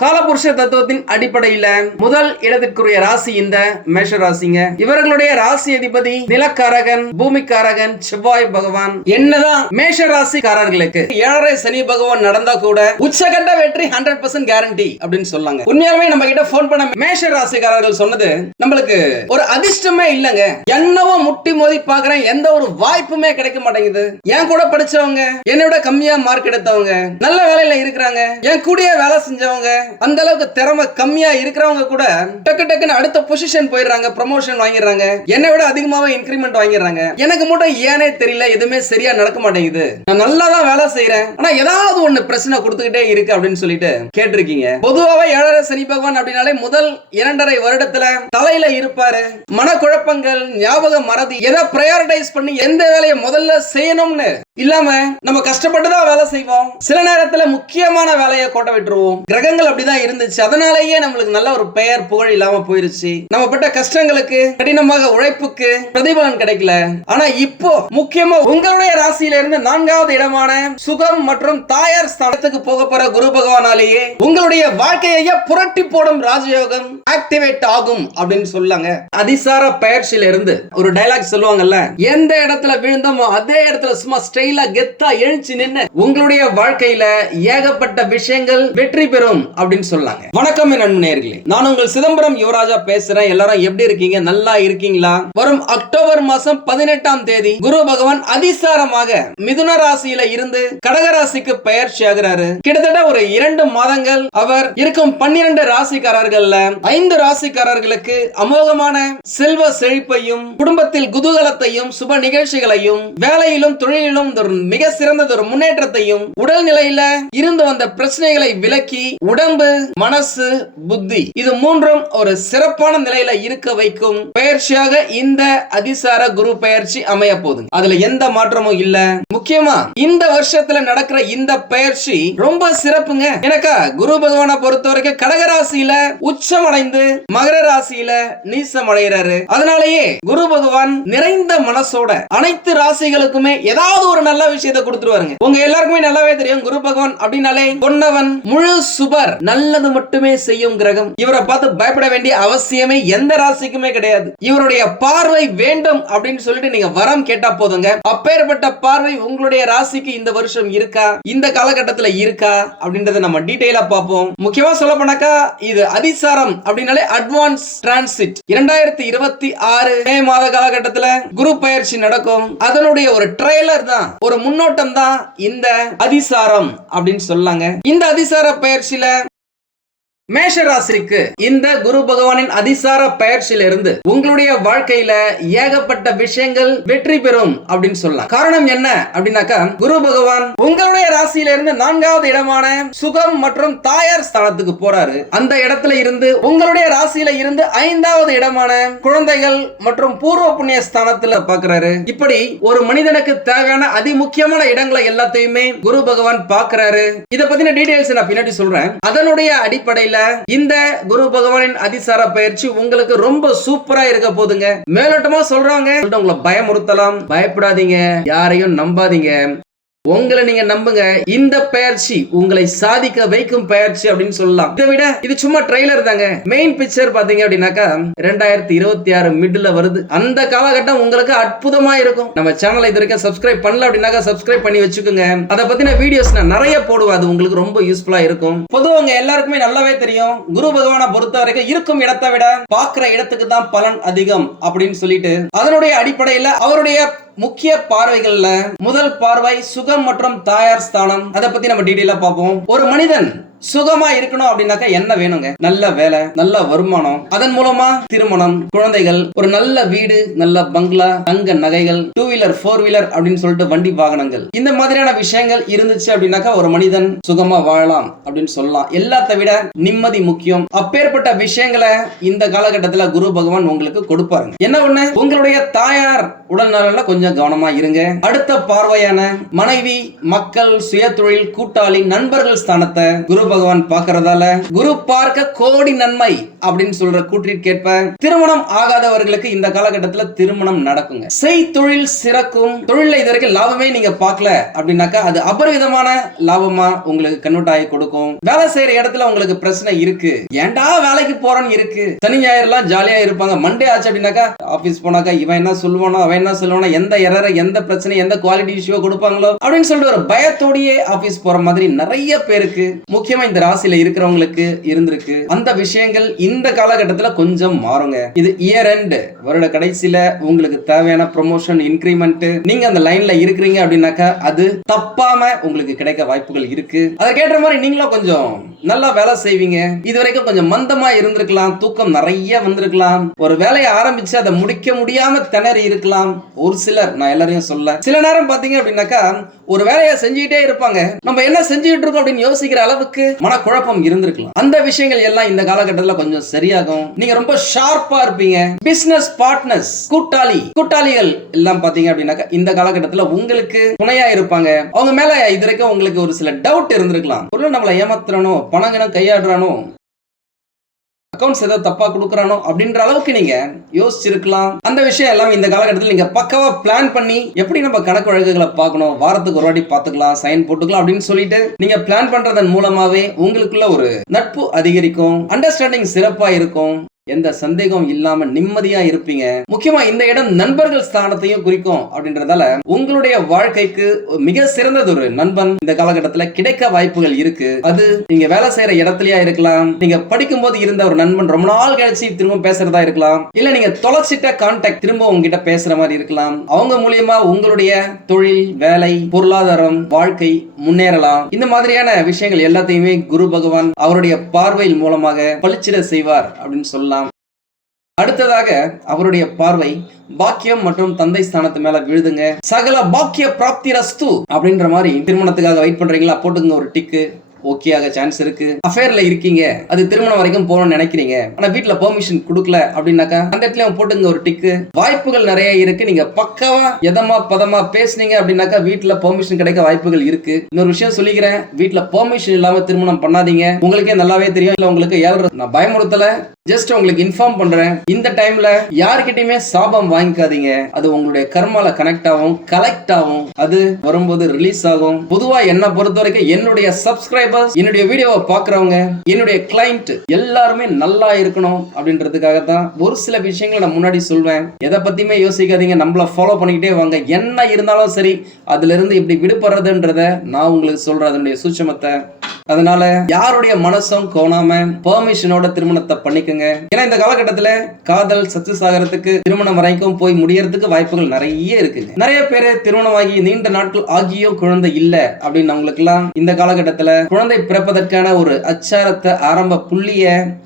காலபுருஷ தத்துவத்தின் அடிப்படையில முதல் இடத்திற்குரிய ராசி இந்த மேஷ ராசிங்க. இவர்களுடைய ராசி அதிபதி நிலக்காரகன் பூமிக்காரகன் செவ்வாய் பகவான் என்னதான் மேஷ ராசிக்காரர்களுக்கு ஏழரை சனி பகவான் நடந்தா கூட உச்சகண்ட வெற்றி ஹண்ட்ரட் பர்சன்ட் கேரண்டி அப்படின்னு சொல்லாங்க. உண்மையாவே நம்ம கிட்ட போன் பண்ண மேஷ ராசிக்காரர்கள் சொன்னது நம்மளுக்கு ஒரு அதிர்ஷ்டமே இல்லைங்க. என்னவோ முட்டி மோதி பாக்குறேன் எந்த ஒரு வாய்ப்புமே கிடைக்க மாட்டேங்குது. என் கூட படிச்சவங்க என்னை விட கம்மியா மார்க் எடுத்தவங்க நல்ல வேலையில இருக்கிறாங்க என் கூடயே வேலை செஞ்சவங்க அந்த அளவுக்கு திறமை கம்மியா இருக்கிறவங்க கூட டக்கு டக்குன்னு அடுத்த பொசிஷன் போயிடுறாங்க ப்ரமோஷன் வாங்கிடுறாங்க. என்னை விட அதிகமாவே இன்கிரிமெண்ட் வாங்கிடுறாங்க. எனக்கு மட்டும் ஏனே தெரியல எதுவுமே சரியா நடக்க மாட்டேங்குது. நான் நல்லா தான் வேலை செய்யறேன் ஆனா ஏதாவது ஒண்ணு பிரச்சனை கொடுத்துக்கிட்டே இருக்கு அப்படின்னு சொல்லிட்டு கேட்டிருக்கீங்க. பொதுவாவே ஏழரை சனி பகவான் அப்படின்னாலே முதல் இரண்டரை வருடத்துல தலையில இருப்பாரு. மனக்குழப்பங்கள் ஞாபக மறதி எதை ப்ரையாரிட்டைஸ் பண்ணி எந்த வேலையை முதல்ல செய்யணும்னு இல்லாம நம்ம கஷ்டப்பட்டுதான் வேலை செய்வோம். சில நேரத்துல முக்கியமான வேலையை கோட்டை விட்டுருவோம். கிரகங்கள் அப்படிதான் இருந்துச்சு. அதனாலேயே நம்மளுக்கு நல்ல ஒரு பெயர் புகழ் இல்லாம போயிருச்சு. நம்ம பட்ட கஷ்டங்களுக்கு கடினமாக உழைப்புக்கு பிரதிபலன் கிடைக்கல. ஆனா இப்போ முக்கியமா உங்களுடைய ராசியில இருந்து நான்காவது இடமான சுகம் மற்றும் தாயார் ஸ்தானத்துக்கு போக போற குரு பகவானாலேயே உங்களுடைய வாழ்க்கையை புரட்டி போடும் ராஜயோகம் ஆக்டிவேட் ஆகும் அப்படின்னு சொல்லாங்க. அதிசார பயிற்சியில இருந்து ஒரு டைலாக் சொல்லுவாங்கல்ல எந்த இடத்துல விழுந்தோமோ அதே இடத்துல சும்மா ஸ்டைலா கெத்தா எழுச்சி நின்று உங்களுடைய வாழ்க்கையில ஏகப்பட்ட விஷயங்கள் வெற்றி பெறும் அப்படின்னு சொல்லாங்க. வணக்கம் நண்பர்களே நான் உங்கள் சிதம்பரம் யுவராஜா பேசுறேன். எல்லாரும் எப்படி இருக்கீங்க? நல்லா இருக்கீங்களா? வரும் அக்டோபர் மாசம் பதினெட்டாம் தேதி குரு பகவான் அதிசாரமாக மிதுன ராசியில இருந்து கடக ராசிக்கு பயிற்சி ஆகிறாரு கிட்டத்தட்ட ஒரு இரண்டு மாதங்கள் அவர் இருக்கும் பன்னிரண்டு ராசிக்காரர்கள்ல ஐந்து ராசிக்காரர்களுக்கு அமோகமான செல்வ செழிப்பையும் குடும்பத்தில் குதூகலத்தையும் சுப நிகழ்ச்சிகளையும் வேலையிலும் தொழிலிலும் ஒரு மிக சிறந்தது ஒரு முன்னேற்றத்தையும் உடல்நிலையில இருந்து வந்த பிரச்சனைகளை விலக்கி உடம்பு மனசு புத்தி இது மூன்றும் ஒரு சிறப்பான நிலையில இருக்க வைக்கும் பயிற்சியாக இந்த அதிசார குரு பயிற்சி அமைய போகுது. அதுல எந்த மாற்றமும் இல்ல. முக்கியமா இந்த வருஷத்துல நடக்கிற இந்த பயிற்சி ரொம்ப சிறப்புங்க. எனக்கா குரு பகவானை பொறுத்த வரைக்கும் கடகராசியில உச்சம் அடைந்து மகர ராசியில நீசம் அடைகிறாரு அதனாலேயே குரு பகவான் நிறைந்த மனசோட அனைத்து ராசிகளுக்குமே ஏதாவது ஒரு நல்ல விஷயத்தை கொடுத்துருவாருங்க. உங்க எல்லாருக்குமே நல்லாவே தெரியும். குரு பகவான் அப்படின்னாலே பொன்னவன் முழு சுபர் நல்லது மட்டுமே செய்யும் கிரகம். இவரை பார்த்து பயப்பட வேண்டிய அவசியமே எந்த ராசிக்குமே கிடையாது. இவருடைய பார்வை வேண்டும் அப்படின்னு சொல்லிட்டு நீங்க வரம் கேட்டா போதுங்க. அப்பேற்பட்ட பார்வை உங்களுடைய ராசிக்கு இந்த வருஷம் இருக்கா? இந்த காலகட்டத்துல இருக்கா? அப்படின்றத நம்ம டீட்டெயிலா பார்ப்போம். முக்கியமா சொல்ல போனாக்கா இது அதிசாரம் அப்படின்னாலே அட்வான்ஸ் டிரான்சிட் இரண்டாயிரத்தி இருபத்தி ஆறு மே மாத காலகட்டத்துல குரு பயிற்சி நடக்கும். அதனுடைய ஒரு ட்ரெய்லர் தான். ஒரு முன்னோட்டம் தான் இந்த அதிசாரம் அப்படின்னு சொல்லாங்க. இந்த அதிசார பயிற்சியில மேஷராசிக்கு இந்த குரு பகவானின் அதிசார பயிற்சியிலிருந்து உங்களுடைய வாழ்க்கையில ஏகப்பட்ட விஷயங்கள் வெற்றி பெறும் அப்படின்னு சொல்லலாம். காரணம் என்ன அப்படின்னாக்கா குரு பகவான் உங்களுடைய ராசியில இருந்து நான்காவது இடமான சுகம் மற்றும் தாயார் ஸ்தானத்துக்கு போறாரு. அந்த இடத்துல இருந்து உங்களுடைய ராசியில இருந்து ஐந்தாவது இடமான குழந்தைகள் மற்றும் பூர்வ புண்ணிய ஸ்தானத்துல பாக்குறாரு. இப்படி ஒரு மனிதனுக்கு தேவையான அதி முக்கியமான இடங்களை எல்லாத்தையுமே குரு பகவான் பாக்குறாரு. இதை பத்தின டீடைல்ஸ் நான் பின்னாடி சொல்றேன். அதனுடைய அடிப்படையில இந்த குரு பகவானின் அதிசார பயிற்சி உங்களுக்கு ரொம்ப சூப்பரா இருக்க போதுங்க. மேலோட்டமா சொல்றாங்க. உங்களை பயமுறுத்தலாம். பயப்படாதீங்க. யாரையும் நம்பாதீங்க. உங்களை நீங்க நம்புங்க. இந்த பயிற்சி உங்களை சாதிக்க வைக்கும் பயிற்சி அப்படின்னு சொல்லலாம். இதை விட இது சும்மா ட்ரெய்லர் தாங்க. மெயின் பிக்சர் பாத்தீங்க அப்படின்னாக்கா ரெண்டாயிரத்தி இருபத்தி ஆறு மிட்ல வருது. அந்த காலகட்டம் உங்களுக்கு அற்புதமா இருக்கும். நம்ம சேனலை இது வரைக்கும் சப்ஸ்கிரைப் பண்ணல அப்படின்னாக்கா சப்ஸ்கிரைப் பண்ணி வச்சுக்கோங்க. அதை பத்தின வீடியோஸ் நான் நிறைய போடுவேன். அது உங்களுக்கு ரொம்ப யூஸ்ஃபுல்லா இருக்கும். பொதுவாக உங்க எல்லாருக்குமே நல்லாவே தெரியும். குரு பகவானை பொறுத்த வரைக்கும் இருக்கும் இடத்தை விட பார்க்கிற இடத்துக்கு தான் பலன் அதிகம் அப்படின்னு சொல்லிட்டு அதனுடைய அடிப்படையில அவருடைய முக்கிய பார்வைகள்ல முதல் பார்வை சுகம் மற்றும் தாயார் ஸ்தானம். அதை பத்தி நம்ம டீடைலா பார்ப்போம். ஒரு மனிதன் சுகமா இருக்கணும் அப்படின்னாக்கா என்ன வேணுங்க? நல்ல வேலை நல்ல வருமானம். அதன் மூலமா திருமணம் குழந்தைகள் ஒரு நல்ல வீடு நல்ல பங்களா தங்க நகைகள் டூ வீலர் ஃபோர் வீலர் அப்படின்னு சொல்லிட்டு வண்டி வாகனங்கள். இந்த மாதிரியான விஷயங்கள் இருந்துச்சு அப்படின்னாக்கா ஒரு மனிதன் சுகமா வாழலாம் அப்படின்னு சொல்லலாம். எல்லாத்த விட நிம்மதி முக்கியம். அப்பேற்பட்ட விஷயங்களை இந்த காலகட்டத்துல குரு பகவான் உங்களுக்கு கொடுப்பாருங்க. என்ன ஒண்ணு? உங்களுடைய தாயார் உடல் நலன்ல கொஞ்சம் கவனமா இருங்க. அடுத்த பார்வையான மனைவி மக்கள் சுய தொழில் கூட்டாளி நண்பர்கள் ஸ்தானத்தை குரு பகவான் பார்க்கறதால குரு பார்க்க கோடி நன்மை அப்படின்னு சொல்ற கூற்றிற்கேற்ப திருமணம் ஆகாதவர்களுக்கு இந்த காலகட்டத்துல திருமணம் நடக்குங்க. செய் தொழில் சிறக்கும். தொழில இது வரைக்கும் லாபமே நீங்க பார்க்கல அப்படின்னாக்கா அது அபரிவிதமான லாபமா உங்களுக்கு கன்வெர்ட் ஆகி கொடுக்கும். வேலை செய்யற இடத்துல உங்களுக்கு பிரச்சனை இருக்கு. ஏன்டா வேலைக்கு போறோன்னு இருக்கு. சனி ஞாயிறு எல்லாம் ஜாலியா இருப்பாங்க. மண்டே ஆச்சு அப்படின்னாக்கா ஆபீஸ் போனாக்கா இவன் என்ன சொல்லுவானோ அவன் என்ன சொல்லுவானோ எந்த எரர எந்த பிரச்சனை எந்த குவாலிட்டி இஷ்யூ கொடுப்பாங்களோ அப்படின்னு சொல்லிட்டு ஒரு பயத்தோடயே ஆபீஸ் போற மாதிரி நிறைய பேருக்கு. முக்கிய முக்கியமா இந்த ராசியில இருக்கிறவங்களுக்கு இருந்திருக்கு. அந்த விஷயங்கள் இந்த காலகட்டத்துல கொஞ்சம் மாறுங்க. இது இயர் எண்ட் வருட கடைசியில உங்களுக்கு தேவையான ப்ரொமோஷன் இன்க்ரிமெண்ட் நீங்க அந்த லைன்ல இருக்கிறீங்க அப்படின்னாக்கா அது தப்பாம உங்களுக்கு கிடைக்க வாய்ப்புகள் இருக்கு. அதற்கேற்ற மாதிரி நீங்களும் கொஞ்சம் நல்லா வேலை செய்வீங்க. இது வரைக்கும் கொஞ்சம் மந்தமா இருந்திருக்கலாம். தூக்கம் நிறைய வந்திருக்கலாம். ஒரு வேலையை ஆரம்பிச்சு அதை முடிக்க முடியாம திணறி இருக்கலாம். ஒரு சிலர் நான் எல்லாரையும் சொல்ல. சில நேரம் பாத்தீங்க அப்படின்னாக்கா ஒரு வேலையை செஞ்சுக்கிட்டே இருப்பாங்க. நம்ம என்ன செஞ்சுக்கிட்டு இருக்கோம் அப்படின்னு யோசிக்கிற அளவுக்கு மனக்குழப்பம் இருந்திருக்கலாம். அந்த விஷயங்கள் எல்லாம் இந்த காலகட்டத்தில் கொஞ்சம் சரியாகும். நீங்க ரொம்ப ஷார்ப்பா இருப்பீங்க. பிசினஸ் பார்ட்னர்ஸ் கூட்டாளி கூட்டாளிகள் எல்லாம் பாத்தீங்க அப்படின்னாக்கா இந்த காலகட்டத்தில் உங்களுக்கு துணையா இருப்பாங்க. அவங்க மேல இது வரைக்கும் உங்களுக்கு ஒரு சில டவுட் இருந்திருக்கலாம். பொருள் நம்மளை ஏமாத்துறணும் பணங்கினம் கையாடுறானோ அக்கௌண்ட்ஸ் ஏதோ தப்பாக கொடுக்குறானோ? அப்படின்ற அளவுக்கு நீங்கள் யோசிச்சிருக்கலாம். அந்த விஷயம் எல்லாம் இந்த காலகட்டத்தில் நீங்கள் பக்கவாக பிளான் பண்ணி எப்படி நம்ம கணக்கு வழக்குகளை பார்க்கணும்? வாரத்துக்கு ஒரு வாட்டி பார்த்துக்கலாம் சைன் போட்டுக்கலாம் அப்படின்னு சொல்லிட்டு நீங்கள் பிளான் பண்ணுறதன் மூலமாகவே உங்களுக்குள்ள ஒரு நட்பு அதிகரிக்கும் அண்டர்ஸ்டாண்டிங் சிறப்பாக இருக்கும். எந்த சந்தேகம் இல்லாம நிம்மதியா இருப்பீங்க. முக்கியமா இந்த இடம் நண்பர்கள் ஸ்தானத்தையும் குறிக்கும் அப்படின்றதால உங்களுடைய வாழ்க்கைக்கு மிக சிறந்தது ஒரு நண்பன் இந்த காலகட்டத்துல கிடைக்க வாய்ப்புகள் இருக்கு. அது நீங்க வேலை செய்யற இடத்துலயா இருக்கலாம் நீங்க படிக்கும் போது இருந்த ஒரு நண்பன் ரொம்ப நாள் கழிச்சு திரும்ப பேசுறதா இருக்கலாம் இல்ல நீங்க தொலைச்சிட்ட கான்டாக்ட் திரும்ப உங்ககிட்ட பேசுற மாதிரி இருக்கலாம். அவங்க மூலியமா உங்களுடைய தொழில் வேலை பொருளாதாரம் வாழ்க்கை முன்னேறலாம். இந்த மாதிரியான விஷயங்கள் எல்லாத்தையுமே குரு பகவான் அவருடைய பார்வையின் மூலமாக பளிச்சிட செய்வார் அப்படின்னு சொல்லலாம். அடுத்ததாக அவருடைய பார்வை பாக்கியம் மற்றும் தந்தை ஸ்தானத்து மேல விழுதுங்க. சகல பாக்கிய பிராப்தி ரஸ்து அப்படின்ற மாதிரி திருமணத்துக்காக வெயிட் பண்றீங்களா? போட்டுங்க ஒரு டிக்கு ஓகே ஆக சான்ஸ் இருக்கு. அஃபேர்ல இருக்கீங்க. அது திருமணம் வரைக்கும் போகணும்னு நினைக்கிறீங்க. ஆனா வீட்டுல பெர்மிஷன் கொடுக்கல அப்படின்னாக்கா அந்த இடத்துல போட்டுங்க ஒரு டிக்கு வாய்ப்புகள் நிறைய இருக்கு. நீங்க பக்காவா எதமா பதமா பேசுனீங்க அப்படின்னாக்கா வீட்டுல பெர்மிஷன் கிடைக்க வாய்ப்புகள் இருக்கு. இன்னொரு விஷயம் சொல்லிக்கிறேன். வீட்டுல பெர்மிஷன் இல்லாம திருமணம் பண்ணாதீங்க. உங்களுக்கே நல்லாவே தெரியும். இல்ல உங்களுக்கு ஏழ்ற நான் பயமுறுத்தல. ஜஸ்ட் உங்களுக்கு இன்ஃபார்ம் பண்றேன். இந்த டைம்ல யார்கிட்டயுமே சாபம் வாங்கிக்காதீங்க. அது உங்களுடைய கர்மால கனெக்ட் ஆகும் கலெக்ட் ஆகும். அது வரும்போது ரிலீஸ் ஆகும். பொதுவா என்ன பொறுத்த வரைக்கும் என்னுடைய சப்ஸ்கிரைபர்ஸ் என்னுடைய வீடியோவை பாக்குறவங்க என்னுடைய கிளைண்ட் எல்லாருமே நல்லா இருக்கணும் அப்படின்றதுக்காக தான் ஒரு சில விஷயங்களை நான் முன்னாடி சொல்வேன். எதை பத்தியுமே யோசிக்காதீங்க நம்மள ஃபாலோ பண்ணிக்கிட்டே வாங்க. என்ன இருந்தாலும் சரி அதுல இருந்து இப்படி விடுபடுறதுன்றத நான் உங்களுக்கு சொல்றேன் அதனுடைய சூட்சமத்தை. அதனால யாருடைய மனசும் கோணாம பெர்மிஷனோட திருமணத்தை பண்ணிக்கோங்க. ஏன்னா இந்த காலகட்டத்துல காதல் சக்சஸ் ஆகிறதுக்கு திருமணம் வரைக்கும் போய் முடியறதுக்கு வாய்ப்புகள் நிறைய இருக்குங்க. நிறைய பேர் திருமணமாகி நீண்ட நாட்கள் ஆகியும் குழந்தை இல்ல அப்படின்னு அவங்களுக்குலாம் இந்த காலகட்டத்துல குழந்தை பிறப்பதற்கான ஒரு அச்சாரத்தை ஆரம்ப புள்ளிய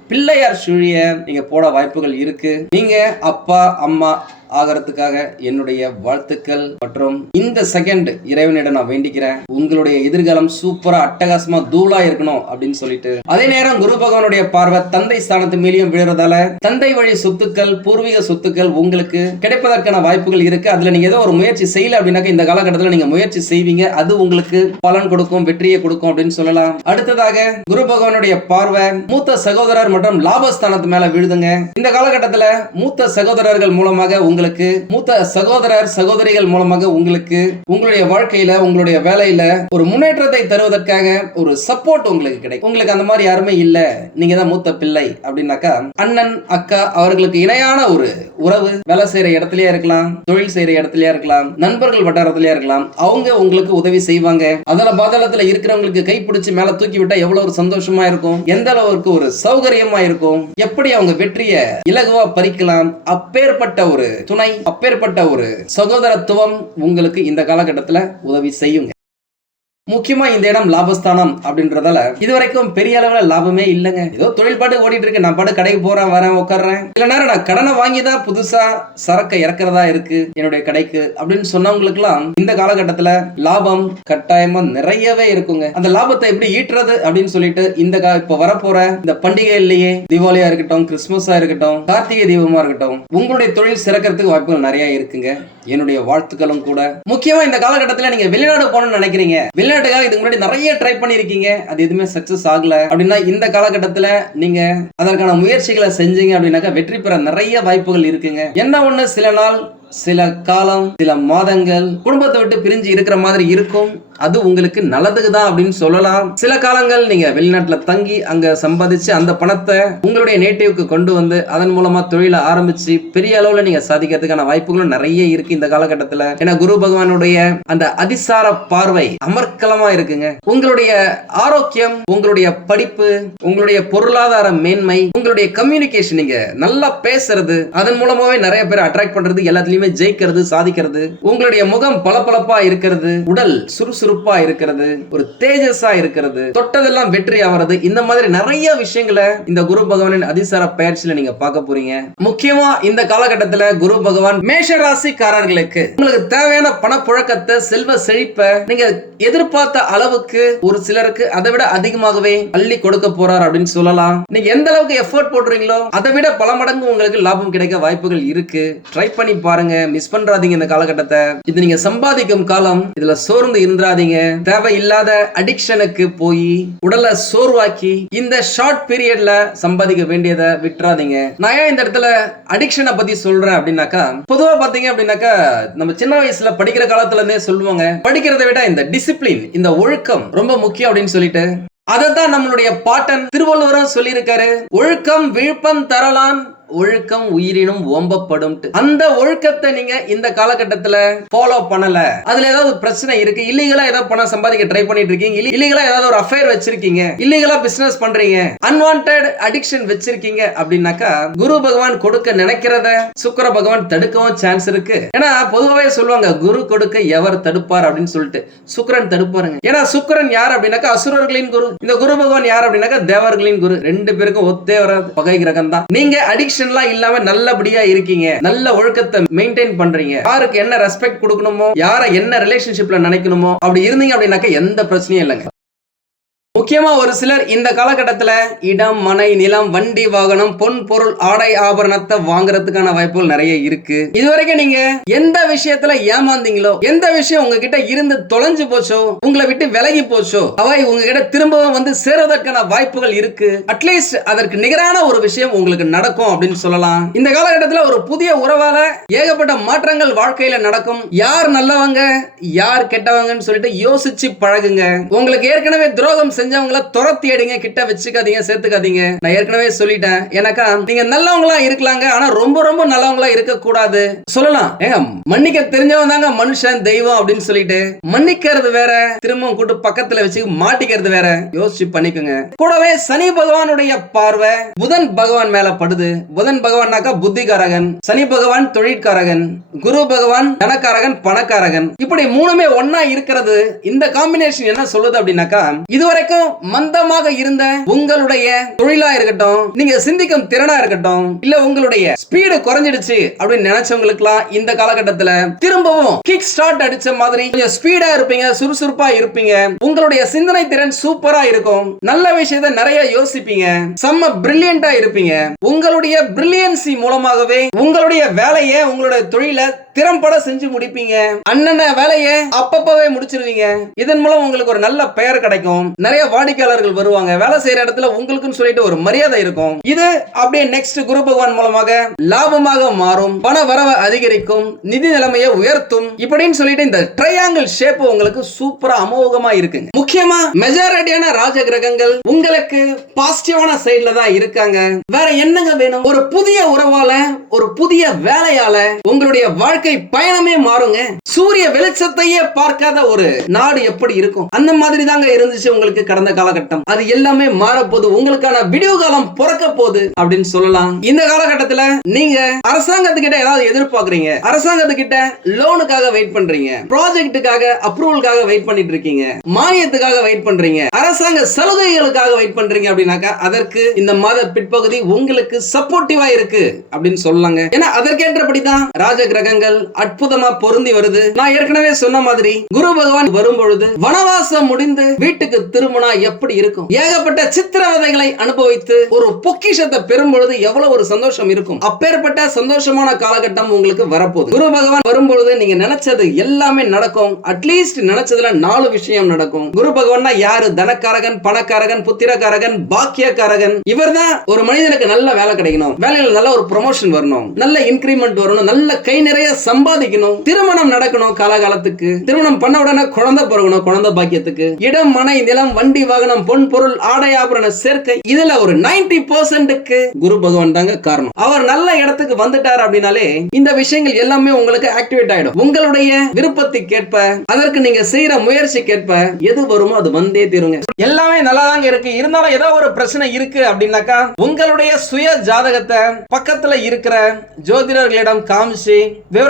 பிள்ளையார் சுழிய நீங்க போட வாய்ப்புகள் இருக்கு. நீங்க அப்பா அம்மா ஆகிறதுக்காக என்னுடைய வாழ்த்துக்கள். மற்றும் இந்த செகண்ட் இறைவனிடம் நான் வேண்டிக்கிறேன். உங்களுடைய எதிர்காலம் சூப்பரா அட்டகாசமா தூளா இருக்கணும் அப்படின்னு சொல்லிட்டு. அதே நேரம் குரு பகவானுடைய பார்வை தந்தை ஸ்தானத்து மேலேயும் விழுறதால தந்தை வழி சொத்துக்கள் பூர்வீக சொத்துக்கள் உங்களுக்கு கிடைப்பதற்கான வாய்ப்புகள் இருக்கு. அதுல நீங்க ஏதோ ஒரு முயற்சி செய்யல அப்படின்னாக்க இந்த காலகட்டத்தில் நீங்க முயற்சி செய்வீங்க. அது உங்களுக்கு பலன் கொடுக்கும் வெற்றியை கொடுக்கும் அப்படின்னு சொல்லலாம். அடுத்ததாக குரு பகவானுடைய பார்வை மூத்த சகோதரர் மற்றும் லாபஸ்தானத்து மேல விழுதுங்க. இந்த காலகட்டத்தில் மூத்த சகோதரர்கள் மூலமாக உங்களுக்கு மூத்த சகோதரர் சகோதரிகள் மூலமாக உங்களுக்கு உங்களுடைய வாழ்க்கையில உங்களுடைய வேலையில ஒரு முன்னேற்றத்தை தருவதற்காக ஒரு சப்போர்ட் உங்களுக்கு கிடைக்கும். உங்களுக்கு அந்த மாதிரி யாருமே இல்ல. நீங்க தான் மூத்த பிள்ளை அப்படின்னாக்கா அண்ணன் அக்கா அவர்களுக்கு இணையான ஒரு உறவு. வேலை செய்யற இடத்துலயே இருக்கலாம் தொழில் செய்யற இடத்துலயே இருக்கலாம் நண்பர்கள் வட்டாரத்திலயா இருக்கலாம் அவங்க உங்களுக்கு உதவி செய்வாங்க. அதுல பாதாளத்துல இருக்கிறவங்களுக்கு கைப்பிடிச்சு மேல தூக்கி விட்டா எவ்வளவு ஒரு சந்தோஷமா இருக்கும் எந்த அளவுக்கு ஒரு சௌகரியமா இருக்கும் எப்படி அவங்க வெற்றியை இலகுவா பறிக்கலாம் அப்பேற்பட்ட ஒரு துணை. அப்பேற்பட்ட ஒரு சகோதரத்துவம் உங்களுக்கு இந்த காலகட்டத்தில் உதவி செய்யுங்க. முக்கியமா இந்த இடம் லாபஸ்தானம் அப்படின்றதால இதுவரைக்கும் பெரிய அளவுல லாபமே இல்லைங்க. ஏதோ தொழில் பாட்டு ஓடிட்டு இருக்கு நான் பாட்டு கடைக்கு போறேன் வரேன் உட்கார்றேன் சில நேரம் நான் கடனை வாங்கி தான் புதுசா சரக்கை இறக்குறதா இருக்கு என்னுடைய கடைக்கு அப்படின்னு சொன்னவங்களுக்குலாம் இந்த காலகட்டத்துல லாபம் கட்டாயமா நிறையவே இருக்குங்க. அந்த லாபத்தை எப்படி ஈட்டுறது அப்படின்னு சொல்லிட்டு இந்த கா- இப்ப வரப்போற இந்த பண்டிகையிலேயே தீபாவளியா இருக்கட்டும் கிறிஸ்துமஸா இருக்கட்டும் கார்த்திகை தீபமா இருக்கட்டும் உங்களுடைய தொழில் சிறக்கிறதுக்கு வாய்ப்புகள் நிறைய இருக்குங்க. என்னுடைய வாழ்த்துக்களும் கூட. முக்கியமா இந்த காலகட்டத்துல நீங்க வெளிநாடு போகணும்னு நினைக்கிறீங்க. வெளிநாடு வெளிநாட்டுக்காக இதுக்கு முன்னாடி நிறைய ட்ரை பண்ணிருக்கீங்க அது எதுவுமே சக்சஸ் ஆகல. அப்படின்னா இந்த காலகட்டத்துல நீங்க அதற்கான முயற்சிகளை செஞ்சீங்க அப்படின்னாக்கா வெற்றி பெற நிறைய வாய்ப்புகள் இருக்குங்க. என்ன ஒண்ணு? சில நாள் சில காலம் சில மாதங்கள் குடும்பத்தை விட்டு பிரிஞ்சு இருக்கிற மாதிரி இருக்கும். அது உங்களுக்கு நல்லதுக்கு தான் அப்படின்னு சொல்லலாம். சில காலங்கள் நீங்க வெளிநாட்டுல தங்கி அங்க சம்பாதிச்சு அந்த பணத்தை உங்களுடைய நேட்டிவ்க்கு கொண்டு வந்து அதன் மூலமா தொழிலை ஆரம்பிச்சு பெரிய அளவுல நீங்க சாதிக்கிறதுக்கான வாய்ப்புகளும் நிறைய இருக்கு இந்த காலகட்டத்துல. ஏன்னா குரு பகவானுடைய அந்த அதிசார பார்வை அமர்க்கலமா இருக்குங்க. உங்களுடைய ஆரோக்கியம் உங்களுடைய படிப்பு உங்களுடைய பொருளாதார மேன்மை உங்களுடைய கம்யூனிகேஷன் நீங்க நல்லா பேசுறது அதன் மூலமாவே நிறைய பேர் அட்ராக்ட் பண்றது எல்லாத்துலயும் ஜெயிக்கிறது சாதிக்கிறது உங்களுடைய முகம் பளபளப்பா இருக்கிறது உடல் சுறுசுறுப்பா இருக்கிறது ஒரு தேஜஸா இருக்கிறது தொட்டதெல்லாம் வெற்றி ஆகிறது இந்த மாதிரி நிறைய விஷயங்களை இந்த குரு பகவானின் அதிசார பயிற்சியில நீங்க பார்க்க போறீங்க. முக்கியமா இந்த காலகட்டத்துல குரு பகவான் மேஷ ராசிக்காரர்களுக்கு உங்களுக்கு தேவையான பணப்புழக்கத்தை செல்வ செழிப்ப நீங்க எதிர்பார்த்த அளவுக்கு ஒரு சிலருக்கு அதை விட அதிகமாகவே அள்ளி கொடுக்க போறார் அப்படின்னு சொல்லலாம். நீங்க எந்த அளவுக்கு எஃபோர்ட் போடுறீங்களோ அதை விட பல மடங்கு உங்களுக்கு லாபம் கிடைக்க வாய்ப்புகள் இருக்கு. ட்ரை பண்ணி பாருங்க. மிஸ் பண்றாதீங்க இந்த காலகட்டத்தை. இது நீங்க சம்பாதிக்கும் காலம். இதுல சோர்ந்து இருந்துராதீங்க தேவையில்லாத அடிக்ஷனுக்கு போய் உடலை சோர்வாக்கி இந்த ஷார்ட் பீரியட்ல சம்பாதிக்க வேண்டியதை விட்டுறாதீங்க. நான் ஏன் இந்த இடத்துல அடிக்ஷனை பத்தி சொல்றேன் அப்படின்னாக்கா பொதுவா பாத்தீங்க அப்படின்னாக்கா நம்ம சின்ன வயசுல படிக்கிற காலத்துல இருந்தே சொல்லுவாங்க படிக்கிறத விட இந்த டிசிப்ளின் இந்த ஒழுக்கம் ரொம்ப முக்கியம் அப்படின்னு சொல்லிட்டு. அதைத்தான் நம்மளுடைய பாட்டன் திருவள்ளுவரும் சொல்லியிருக்காரு. ஒழுக்கம் விழுப்பம் தரலான் ஒழுக்கம் உயிரினும் ஓம்பப்படும். அந்த ஒழுக்கத்தை நீங்க இந்த காலகட்டத்துல ஃபாலோ பண்ணல. அதுல ஏதாவது பிரச்சனை இருக்கு? இல்லீகலா ஏதாவது பணம் சம்பாதிக்க ட்ரை பண்ணிட்டு இருக்கீங்க? இல்லீகலா ஏதாவது ஒரு அஃபேர் வச்சிருக்கீங்க? இல்லீகலா பிசினஸ் பண்றீங்க? அன்வான்ட் அடிக்ஷன் வச்சிருக்கீங்க அப்படின்னாக்கா குரு பகவான் கொடுக்க நினைக்கிறத சுக்கர பகவான் தடுக்கவும் சான்ஸ் இருக்கு. ஏன்னா பொதுவாகவே சொல்லுவாங்க குரு கொடுக்க எவர் தடுப்பார் அப்படின்னு சொல்லிட்டு. சுக்கரன் தடுப்பாருங்க. ஏன்னா சுக்கரன் யார் அப்படின்னாக்கா அசுரர்களின் குரு. இந்த குரு பகவான் யார் அப்படின்னாக்கா தேவர்களின் குரு. ரெண்டு பேருக்கும் ஒத்தே வராது பகை கிரகம் தான் நீங்க அடிக்ஷன் அடிக்ஷன்லாம் இல்லாம நல்லபடியா இருக்கீங்க. நல்ல ஒழுக்கத்தை மெயின்டைன் பண்றீங்க. யாருக்கு என்ன ரெஸ்பெக்ட் கொடுக்கணுமோ யாரை என்ன ரிலேஷன்ஷிப்ல நினைக்கணுமோ அப்படி இருந்தீங்க அப்படின்னாக்க எந்த பிரச்சனையும் இல்லைங்க. முக்கியமா ஒரு சிலர் இந்த காலகட்டத்துல இடம் மனை நிலம் வண்டி வாகனம் பொன் பொருள் ஆடை ஆபரணத்தை வாங்குறதுக்கான வாய்ப்புகள் நிறைய இருக்கு. இதுவரைக்கும் நீங்க எந்த விஷயத்துல ஏமாந்தீங்களோ எந்த விஷயம் உங்ககிட்ட இருந்து தொலைஞ்சு போச்சோ உங்களை விட்டு விலகி போச்சோ அவை உங்ககிட்ட திரும்பவும் வந்து சேருவதற்கான வாய்ப்புகள் இருக்கு. அட்லீஸ்ட் அதற்கு நிகரான ஒரு விஷயம் உங்களுக்கு நடக்கும் அப்படின்னு சொல்லலாம். இந்த காலகட்டத்துல ஒரு புதிய உறவால ஏகப்பட்ட மாற்றங்கள் வாழ்க்கையில நடக்கும். யார் நல்லவங்க யார் கெட்டவங்கன்னு சொல்லிட்டு யோசிச்சு பழகுங்க. உங்களுக்கு ஏற்கனவே துரோகம் செஞ்சு தெரிஞ்சவங்கள துரத்தி எடுங்க கிட்ட வச்சுக்காதீங்க சேர்த்துக்காதீங்க. நான் ஏற்கனவே சொல்லிட்டேன். எனக்கா நீங்க நல்லவங்களா இருக்கலாங்க ஆனா ரொம்ப ரொம்ப நல்லவங்களா இருக்க கூடாது சொல்லலாம். ஏங்க மன்னிக்க தெரிஞ்சவன் தாங்க மனுஷன் தெய்வம் அப்படின்னு சொல்லிட்டு. மன்னிக்கிறது வேற திரும்ப கூட்டு பக்கத்துல வச்சு மாட்டிக்கிறது வேற. யோசிச்சு பண்ணிக்கோங்க. கூடவே சனி பகவானுடைய பார்வை புதன் பகவான் மேல படுது. புதன் பகவான்னாக்கா புத்திகாரகன் சனி பகவான் தொழிற்காரகன் குரு பகவான் தனக்காரகன் பணக்காரகன். இப்படி மூணுமே ஒன்னா இருக்கிறது. இந்த காம்பினேஷன் என்ன சொல்லுது அப்படின்னாக்கா இதுவரைக்கும் மந்தமாக இருந்த உங்களுடைய தொழிலா இருக்கட்டும் நீங்க சிந்திக்கும் திறனா இருக்கட்டும் இல்ல உங்களுடைய ஸ்பீடு குறைஞ்சிடுச்சு அப்படின்னு நினைச்சவங்களுக்குலாம் இந்த காலகட்டத்துல திரும்பவும் கிக் ஸ்டார்ட் அடிச்ச மாதிரி கொஞ்சம் ஸ்பீடா இருப்பீங்க சுறுசுறுப்பா இருப்பீங்க. உங்களுடைய சிந்தனை திறன் சூப்பரா இருக்கும். நல்ல விஷயத்தை நிறைய யோசிப்பீங்க. செம்ம பிரில்லியண்டா இருப்பீங்க. உங்களுடைய பிரில்லியன்சி மூலமாகவே உங்களுடைய வேலையை உங்களுடைய தொழிலை திறம்பட செஞ்சு முடிப்பீங்க. அண்ணன வேலையை அப்பப்பவே முடிச்சிருவீங்க. இதன் மூலம் உங்களுக்கு ஒரு நல்ல பெயர் கிடைக்கும். நிறைய வாடிக்கையாளர்கள் வருவாங்க. வேலை செய்யற இடத்துல உங்களுக்குன்னு சொல்லிட்டு ஒரு மரியாதை இருக்கும். இது அப்படியே நெக்ஸ்ட் குரு பகவான் மூலமாக லாபமாக மாறும். பண வரவை அதிகரிக்கும். நிதி நிலைமையை உயர்த்தும். இப்படின்னு சொல்லிட்டு இந்த ட்ரையாங்கிள் ஷேப் உங்களுக்கு சூப்பரா அமோகமா இருக்குங்க. முக்கியமா மெஜாரிட்டியான ராஜ கிரகங்கள் உங்களுக்கு பாசிட்டிவான சைட்ல தான் இருக்காங்க. வேற என்னங்க வேணும்? ஒரு புதிய உறவால ஒரு புதிய வேலையால உங்களுடைய வாழ்க்கை பயணமே மாறுங்க. சூரிய வெளிச்சத்தையே பார்க்காத ஒரு நாடு எப்படி இருக்கும்? அந்த மாதிரி தாங்க இருந்துச்சு உங்களுக்கு கடந்த காலகட்டம். அது எல்லாமே மாறப்போது உங்களுக்கான விடிவு காலம் பிறக்க போகுது அப்படின்னு சொல்லலாம். இந்த காலகட்டத்துல நீங்க அரசாங்கத்துக்கிட்ட ஏதாவது எதிர்பார்க்கறீங்க? அரசாங்கத்துக்கிட்ட லோனுக்காக வெயிட் பண்றீங்க. ப்ராஜெக்ட்டுக்காக அப்ரூவலுக்காக வெயிட் பண்ணிட்டு இருக்கீங்க. மானியத்துக்காக வெயிட் பண்றீங்க. அரசாங்க சலுகைகளுக்காக வெயிட் பண்றீங்க அப்படின்னாக்கா அதற்கு இந்த மாத பிற்பகுதி உங்களுக்கு சப்போர்ட்டிவா இருக்கு அப்படின்னு சொல்லலாங்க. ஏன்னா அதற்கேற்றபடி தான் ராஜ கிரகங்கள் விஷயங்கள் அற்புதமா பொருந்தி வருது. நான் ஏற்கனவே சொன்ன மாதிரி குரு பகவான் வரும் பொழுது வனவாசம் முடிந்து வீட்டுக்கு திரும்பினா எப்படி இருக்கும்? ஏகப்பட்ட சித்திரவதைகளை அனுபவித்து ஒரு பொக்கிஷத்தை பெறும் பொழுது எவ்வளவு ஒரு சந்தோஷம் இருக்கும்? அப்பேற்பட்ட சந்தோஷமான காலகட்டம் உங்களுக்கு வரப்போகுது. குரு பகவான் வரும்பொழுது நீங்க நினைச்சது எல்லாமே நடக்கும். அட்லீஸ்ட் நினைச்சதுல நாலு விஷயம் நடக்கும். குரு பகவான் யாரு? தனக்காரகன் பணக்காரகன் புத்திரக்காரகன் பாக்கியக்காரகன். இவர்தான் ஒரு மனிதனுக்கு நல்ல வேலை கிடைக்கணும். வேலையில நல்ல ஒரு ப்ரொமோஷன் வரணும். நல்ல இன்கிரிமெண்ட் வரணும். நல்ல கை நிறைய சம்பாதிக்கணும் திருமணம் நடக்கணும் காலகாலத்துக்கு திருமணம் பண்ண உடனே குழந்தை பிறகணும் குழந்தை பாக்கியத்துக்கு. இடம் மனை நிலம் வண்டி வாகனம் பொன் பொருள் ஆடை ஆபரண சேர்க்கை இதுல ஒரு 90% பர்சன்ட்டுக்கு குரு பகவான் தாங்க காரணம். அவர் நல்ல இடத்துக்கு வந்துட்டார் அப்படின்னாலே இந்த விஷயங்கள் எல்லாமே உங்களுக்கு ஆக்டிவேட் ஆயிடும். உங்களுடைய விருப்பத்துக்கேற்ப அதற்கு நீங்க செய்யற முயற்சிக்கேற்ப எது வருமோ அது வந்தே தீருங்க. எல்லாமே நல்லா தாங்க இருக்கு. இருந்தாலும் ஏதோ ஒரு பிரச்சனை இருக்கு அப்படின்னாக்கா உங்களுடைய சுய ஜாதகத்தை பக்கத்துல இருக்கிற ஜோதிடர்களிடம் காமிச்சு விவரம்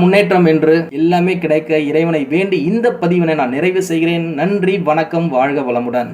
முன்னேற்றம் என்று எல்லாமே கிடைக்க இறைவனை வேண்டி இந்த பதிவினை நான் நிறைவு செய்கிறேன். நன்றி வணக்கம் வாழ்க வளமுடன்.